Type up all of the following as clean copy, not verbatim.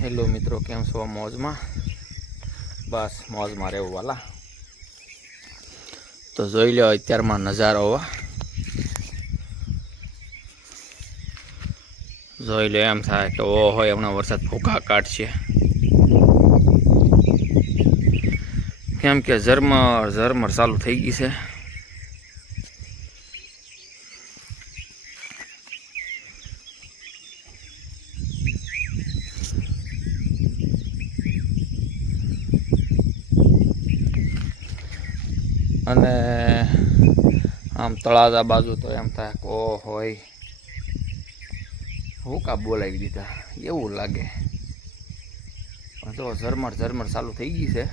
Hello મિત્રો, કેમ છો? મોજમાં? બસ મોજમાં રહેવું વાલા. તો જોઈ લો અત્યારમાં નજારો હો. જોઈ લો એમ થાય કે ઓ હોય હમણાં વરસાદ ભૂકા કાઢશે, કેમ કે ઝરમર ઝરમર ચાલુ થઈ ગઈ છે. અને આમ તળાજા બાજુ તો એમ થાય કે ઓ હોય હું કા બોલાવી દીધા એવું લાગે. પણ જો ઝરમર ઝરમર ચાલુ થઈ ગઈ છે.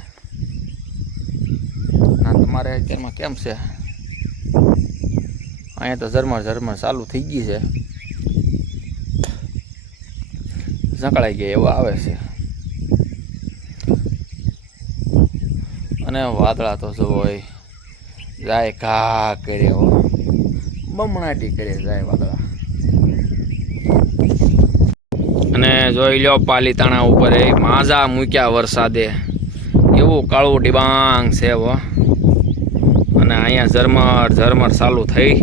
ના તમારે અત્યારમાં કેમ છે? અહીંયા તો ઝરમર ઝરમર ચાલુ થઈ ગઈ છે, ઝંકળાઈ ગયા એવું આવે છે. અને વાદળા તો જો હોય જાય ઘા કરે બમણાટી કરે જાય વાદળા. અને જોઈ લો પાલીતાણા ઉપર એ માઝા મૂક્યા વરસાદે, એવું કાળું ડિબાંગ છે હો. અને અહીંયા ઝરમર ઝરમર ચાલુ થઈ.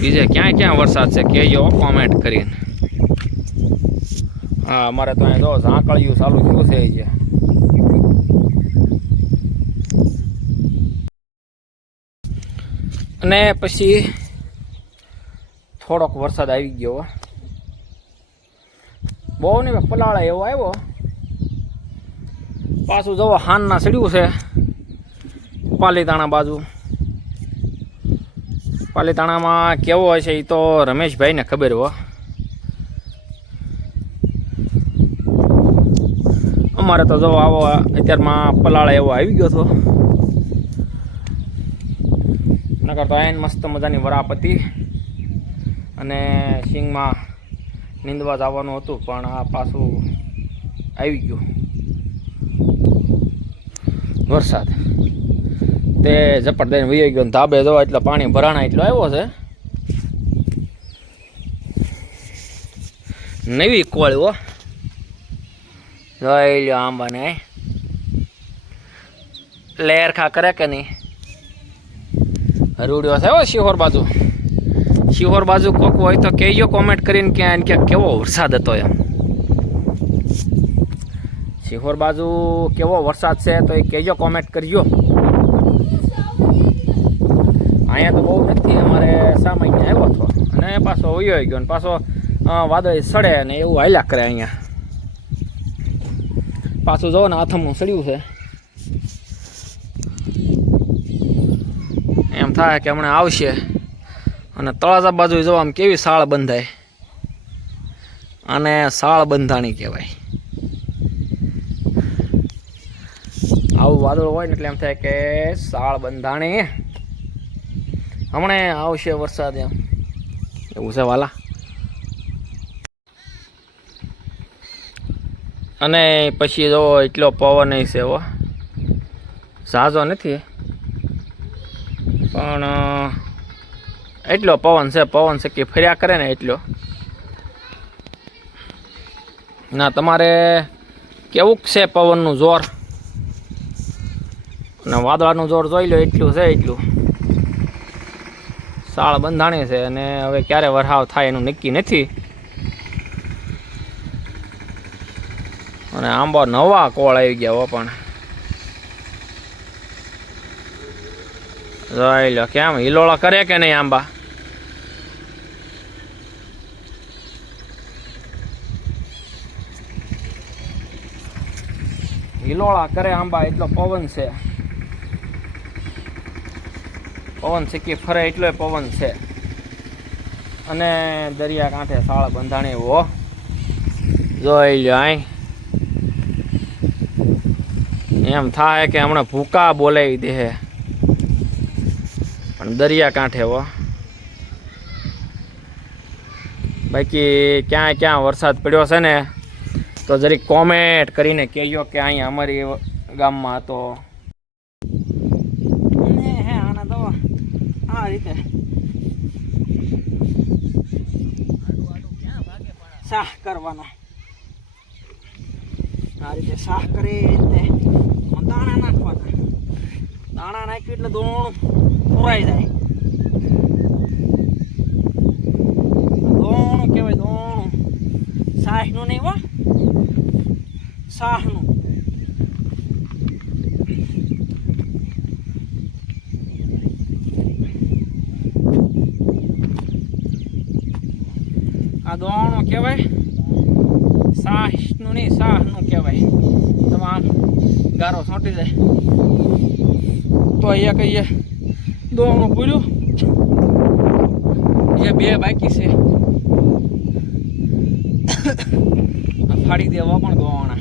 બીજે ક્યાં ક્યાં વરસાદ છે કહેજો કોમેન્ટ કરીને. હા, અમારે તો અહીંયા જો ઝાંકળિયું ચાલુ થયું છે. અને પછી થોડોક વરસાદ આવી ગયો, બહુ નહીં પલાળે એવો આવ્યો. પાછું જવો હાનના સડ્યું છે પાલીતાણા બાજુ. પાલીતાણામાં કેવો હોય છે એ તો રમેશભાઈને ખબર હો. અમારે તો જો આવો અત્યારમાં પલાળે એવો આવી ગયો હતો. નકર તો આયન મસ્ત મજાની વરાપતિ અને સિંગમાં નીંદવા જવાનું હતું, પણ આ પાછું આવી ગયું વરસાદ. તે ઝપટ દઈને વહી ગયો. ધાબે જો એટલે પાણી ભરાણા એટલો આવ્યો છે. નવી કોળ હો. જોઈ લો આંબાને લેરખા કરે કે નહીં. રૂડ્યો છે હો શિહોર બાજુ. શિહોર બાજુ કોક હોય તો કહેજો કોમેન્ટ કરીને કે કેવો વરસાદ હતો એમ. શિહોર બાજુ કેવો વરસાદ છે તો એ કહેજો કોમેન્ટ કરજો. અહીંયા તો બહુ નથી, અમારે સામાન્ય આવ્યો હતો અને પાછો વયો ગયો ને પાછો વાદળી સડે ને એવું હાલ્યા કરે. અહીંયા પાછું જોવો ને આથમનું સડ્યું છે. એમ થાય કે હમણાં આવશે. અને તળાજા બાજુ જો આમ કેવી શાળ બંધાય, અને શાળ બંધાણી કહેવાય. આવું વાદળ હોય ને એટલે એમ થાય કે શાળ બંધાણી હમણાં આવશે વરસાદ એમ એવું છે વાલા. અને પછી જો એટલો પવન છે હો, ઝાઝો નથી પણ એટલો પવન છે. પવન છે કે ફર્યા કરે ને એટલો. ના તમારે કેવું છે પવનનું જોર અને વાદળાનું જોર જોઈ લો. એટલું છે, એટલું શાળ બંધાણી છે. અને હવે ક્યારે વરસાદ થાય એનું નક્કી નથી. અને આંબા નવા કોળ આવી ગયા હો. પણ જોઈ લો કેમ હિલોળા કરે કે નહીં આંબા. હિલોળા કરે આંબા, એટલો પવન છે. પવન સિક્કી ફરે એટલો પવન છે. અને દરિયા કાંઠે શાળ બંધાણી હો. જોઈ લો આય એમ થાય કે હમણાં ભૂકા બોલાવી દે. પણ દરિયા કાંઠે હો. બાકી ક્યાં ક્યાં વરસાદ પડ્યો છે ને તો જરીક કોમેન્ટ કરીને કહેજો કે અહીંયા અમારી ગામમાં હતો. હે આના તો આ રીતે સાહ કરવાના. આ રીતે સાફ કરીને દાણા નાખવાના. દાણા નાખ્યું એટલે દોણું પુરાઈ જાય. દોણું કહેવાય, દોણું. સાહનું નહીં હો, સાહનું. આ દોણું કહેવાય, સાહનું નહીં, સાહનું કહેવાય. તમે આમ ગારો છોટી જાય તો અહીંયા કહીએ દોણું પૂર્યું. એ બે બાકી છે, ફાડી દેવા પણ દોણા.